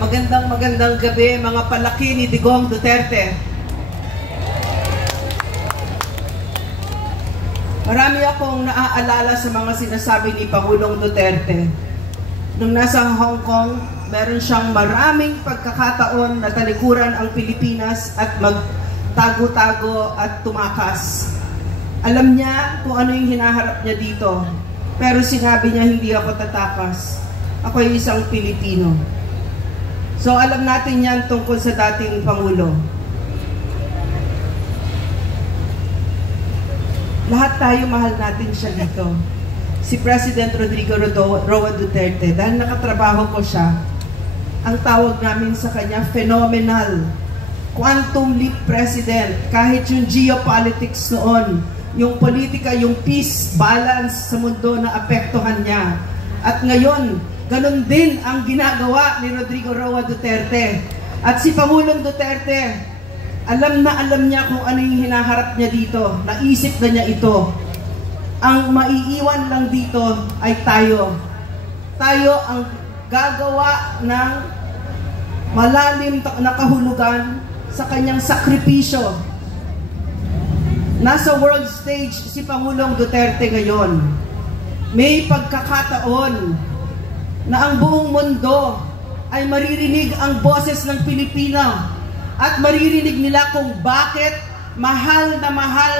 Magandang gabi mga palaki ni Digong Duterte. Marami akong naaalala sa mga sinasabi ni Pangulong Duterte. Nung nasa Hong Kong, meron siyang maraming pagkakataon na talikuran ang Pilipinas at magtago-tago at tumakas. Alam niya kung ano yung hinaharap niya dito. Pero sinabi niya, hindi ako tatakas. Ako ay isang Pilipino. So alam natin yan tungkol sa dating Pangulo. Lahat tayo mahal natin siya dito. Si President Rodrigo Roa Duterte, dahil nakatrabaho ko siya, ang tawag namin sa kanya, phenomenal. Quantum leap president. Kahit yung geopolitics noon, yung politika, yung peace, balance sa mundo na apektuhan niya. At ngayon, ganun din ang ginagawa ni Rodrigo Roa Duterte. At si Pangulong Duterte, alam niya kung ano yung hinaharap niya dito. Naisip na niya ito. Ang maiiwan lang dito ay tayo. Tayo ang gagawa ng malalim na kahulugan sa kanyang sakripisyo. Nasa world stage si Pangulong Duterte ngayon. May pagkakataon na ang buong mundo ay maririnig ang boses ng Pilipino at maririnig nila kung bakit mahal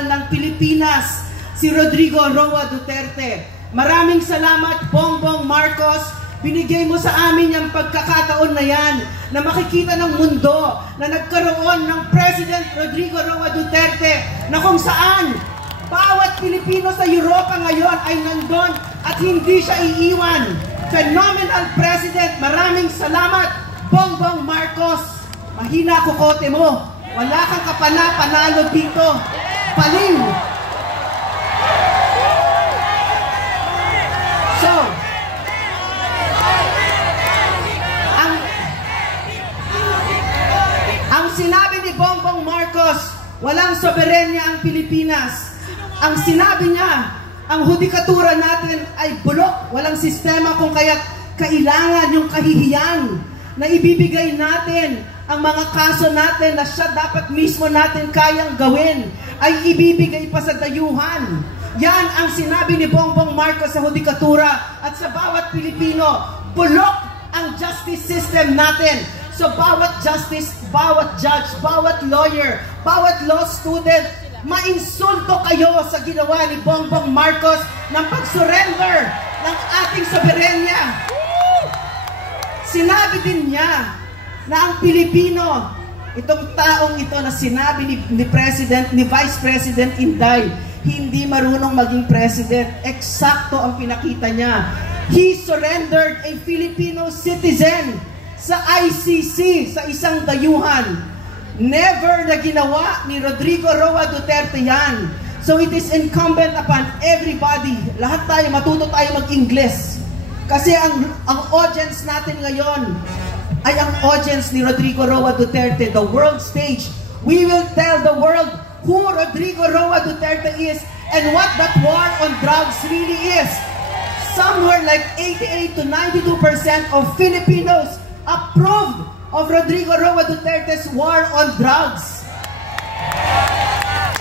ng Pilipinas si Rodrigo Roa Duterte. Maraming salamat, Bongbong Marcos. Binigay mo sa amin yung pagkakataon na yan na makikita ng mundo na nagkaroon ng President Rodrigo Roa Duterte na kung saan bawat Pilipino sa Europa ngayon ay nandun at hindi siya iiwan. Phenomenal President, maraming salamat, Bongbong Marcos. Mahina kukote mo. Wala kang panalo dito. Paling. So, ang sinabi ni Bongbong Marcos, walang soberenya ang Pilipinas. Ang sinabi niya, ang hudikatura natin ay bulok, walang sistema kung kaya't kailangan yung kahihiyan na ibibigay natin ang mga kaso natin na siya dapat mismo natin kayang gawin ay ibibigay pa sa dayuhan. Yan ang sinabi ni Bongbong Marcos sa hudikatura at sa bawat Pilipino. Bulok ang justice system natin. So bawat justice, bawat judge, bawat lawyer, bawat law student, mainsulto kayo sa ginawa ni Bongbong Marcos ng pag-surrender ng ating soberenya. Sinabi din niya na ang Pilipino, itong taong ito na sinabi ni Vice President Inday, hindi marunong maging president. Eksakto ang pinakita niya. He surrendered a Filipino citizen sa ICC, sa isang dayuhan. Never na ginawa ni Rodrigo Roa Duterte yan. So it is incumbent upon everybody, lahat tayo, matuto tayo mag-Ingles. Kasi ang audience natin ngayon ay ang audience ni Rodrigo Roa Duterte, the world stage. We will tell the world who Rodrigo Roa Duterte is and what that war on drugs really is. Somewhere like 88 to 92% of Filipinos approved of Rodrigo Roa Duterte's war on drugs.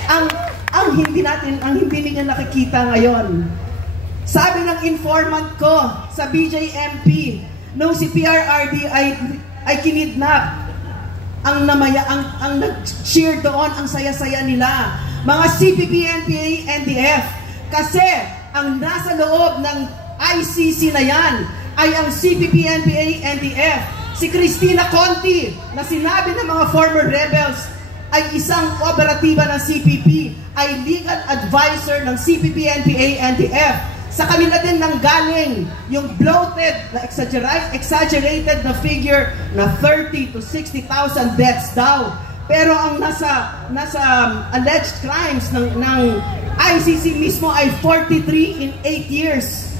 Ang hindi niya nakikita ngayon. Sabi ng informant ko sa BJMP, nung si PRRD ay kinidnap, ang nag-cheer doon, ang saya-saya nila, mga CPP, NPA, NDF. Kasi ang nasa loob ng ICC na yan ay ang CPP, NPA, NDF. Si Cristina Conti, na sinabi ng mga former rebels, ay isang operatiba ng CPP, ay legal advisor ng CPP, NPA, NDF. Sa kanila din nanggaling yung bloated, na exaggerated na figure na 30 to 60,000 deaths daw. Pero ang nasa alleged crimes ng ICC mismo ay 43 in 8 years.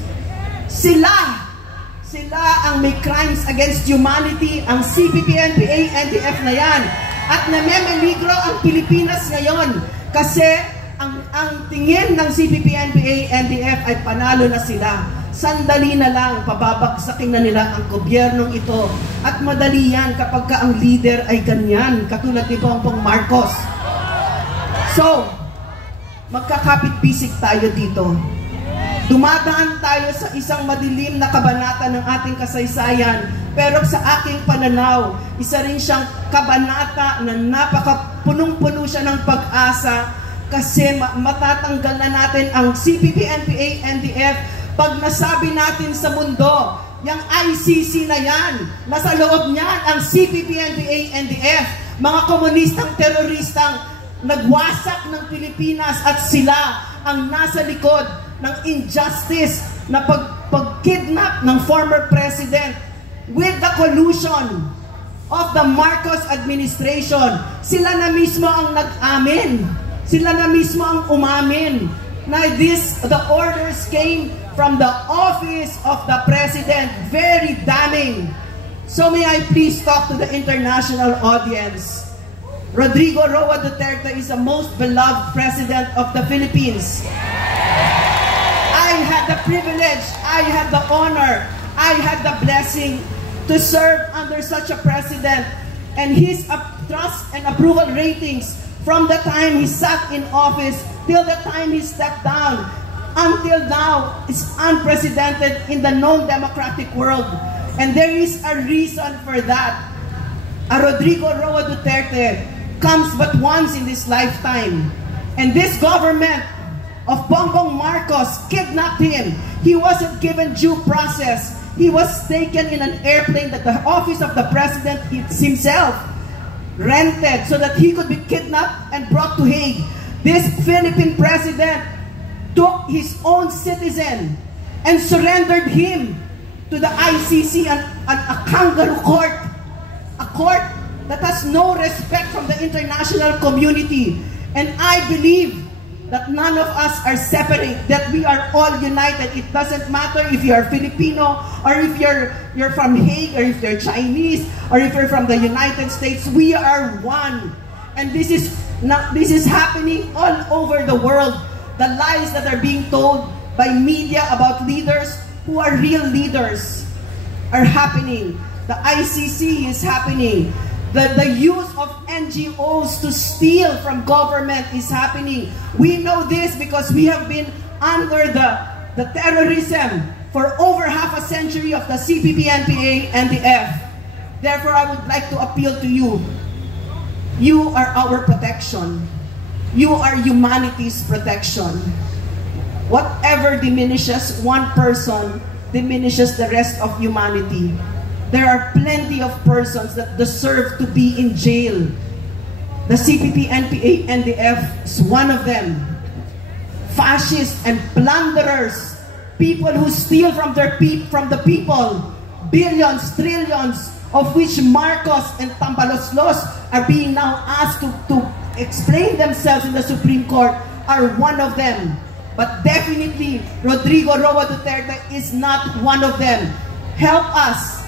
Sila ang may crimes against humanity, ang CPP, NPA, NDF na yan. At namemeligro ang Pilipinas ngayon kasi ang tingin ng CPP, NPA, NDF ay panalo na sila. sandali na lang, pababagsakin na nila ang gobyernong ito. At madali yan kapag ka ang leader ay ganyan, katulad ni Bongbong Marcos. So, magkakapit-bisig tayo dito. Dumadaan tayo sa isang madilim na kabanata ng ating kasaysayan, pero sa aking pananaw, isa rin siyang kabanata na punong-puno siya ng pag-asa, kasi matatanggal na natin ang CPP, NPA, NDF pag nasabi natin sa mundo, yung ICC na yan, nasa loob niyan ang CPP, NPA, NDF, mga komunistang teroristang nagwasak ng Pilipinas at sila ang nasa likod ng injustice na pag-kidnap ng former president with the collusion of the Marcos administration. Sila na mismo ang nag-amin. Sila na mismo ang umamin na the orders came from the office of the president. Very damning. So may I please talk to the international audience. Rodrigo Roa Duterte is the most beloved president of the Philippines. I had the privilege, I had the honor, I had the blessing to serve under such a president, and his trust and approval ratings from the time he sat in office till the time he stepped down until now is unprecedented in the known democratic world. And there is a reason for that. Rodrigo Roa Duterte comes but once in this lifetime. And this government of Bongbong Marcos kidnapped him. He wasn't given due process. He was taken in an airplane that the office of the president himself rented so that he could be kidnapped and brought to Hague. This Philippine president took his own citizen and surrendered him to the ICC, a kangaroo court, a court that has no respect from the international community. And I believe that none of us are separate, that we are all united. It doesn't matter if you are Filipino, or if you're from Hague, or if you're Chinese, or if you're from the United States. We are one. And this is happening all over the world. The lies that are being told by media about leaders who are real leaders are happening. The ICC is happening. The use of NGOs to steal from government is happening. We know this because we have been under the terrorism for over half a century of the CPP, NPA, and the F. Therefore, I would like to appeal to you. You are our protection. You are humanity's protection. Whatever diminishes one person diminishes the rest of humanity. There are plenty of persons that deserve to be in jail. The CPP, NPA, NDF is one of them. Fascists and plunderers, people who steal from the people, billions, trillions, of which Marcos and Tambaloslos are being now asked to explain themselves in the Supreme Court, are one of them. But definitely, Rodrigo Roa Duterte is not one of them. Help us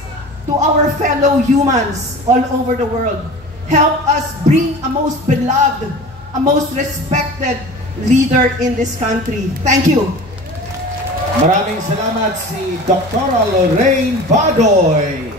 to our fellow humans all over the world. Help us bring a most beloved, a most respected leader in this country. Thank you. Maraming salamat si Dr. Lorraine Badoy.